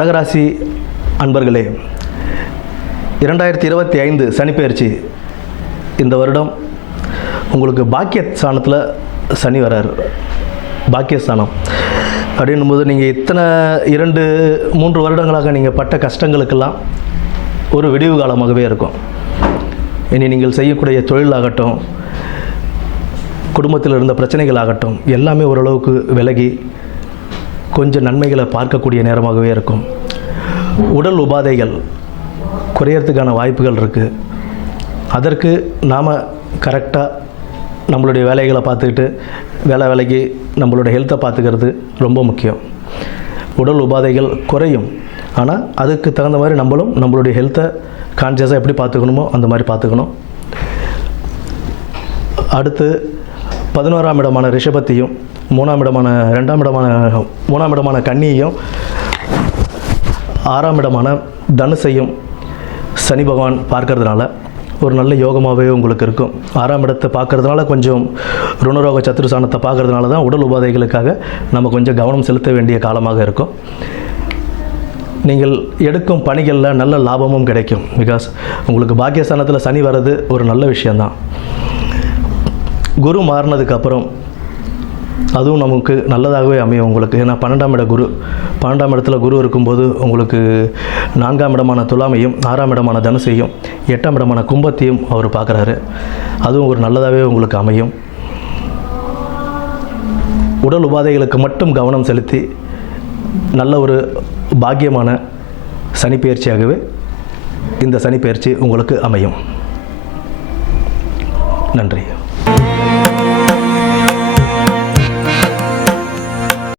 கடகராசி அன்பர்களே, 2025 சனிப்பெயர்ச்சி இந்த வருடம் உங்களுக்கு பாக்கியஸ்தானத்தில் சனி வராரு. பாக்கியஸ்தானம் அப்படின்னும்போது நீங்கள் இத்தனை 2-3 வருடங்களாக நீங்கள் பட்ட கஷ்டங்களுக்கெல்லாம் ஒரு விடிவு காலமாகவே இருக்கும். இனி நீங்கள் செய்யக்கூடிய தொழிலாகட்டும், குடும்பத்தில் இருந்த பிரச்சனைகள் ஆகட்டும், எல்லாமே ஓரளவுக்கு விலகி கொஞ்சம் நன்மைகளை பார்க்கக்கூடிய நேரமாகவே இருக்கும். உடல் உபாதைகள் குறையறதுக்கான வாய்ப்புகள் இருக்குது. அதற்கு நாம் கரெக்டாக நம்மளுடைய வேலைகளை பார்த்துக்கிட்டு வேலைக்கு நம்மளுடைய ஹெல்த்தை பார்த்துக்கிறது ரொம்ப முக்கியம். உடல் உபாதைகள் குறையும், ஆனால் அதுக்கு தகுந்த மாதிரி நம்மளும் நம்மளுடைய ஹெல்த்தை கான்சியஸாக எப்படி பார்த்துக்கணுமோ அந்த மாதிரி பார்த்துக்கணும். அடுத்து 11ஆம் இடமான ரிஷபத்தையும் 3ஆம் இடமான கன்னியையும் 6ஆம் இடமான தனுசையும் சனி பகவான் பார்க்கறதுனால ஒரு நல்ல யோகமாகவே உங்களுக்கு இருக்கும். 6ஆம் இடத்தை பார்க்கறதுனால கொஞ்சம் ருணரோக சத்துருசானத்தை பார்க்கறதுனால தான் உடல் உபாதைகளுக்காக நம்ம கொஞ்சம் கவனம் செலுத்த வேண்டிய காலமாக இருக்கும். நீங்கள் எடுக்கும் பணிகளில் நல்ல லாபமும் கிடைக்கும். பிகாஸ் உங்களுக்கு பாக்கியஸ்தானத்தில் சனி வர்றது ஒரு நல்ல விஷயந்தான். குரு மாறினதுக்கப்புறம் அதுவும் நமக்கு நல்லதாகவே அமையும் உங்களுக்கு. ஏன்னா 12ஆம் இடத்துல குரு இருக்கும்போது உங்களுக்கு 4ஆம் இடமான துலாமையும் 6ஆம் இடமான தனுசையும் 8ஆம் இடமான கும்பத்தையும் அவர் பார்க்குறாரு. அதுவும் ஒரு நல்லதாகவே உங்களுக்கு அமையும். உடல் உபாதைகளுக்கு மட்டும் கவனம் செலுத்தி நல்ல ஒரு பாக்கியமான சனிப்பெயர்ச்சியாகவே இந்த சனிப்பெயர்ச்சி உங்களுக்கு அமையும். நன்றி.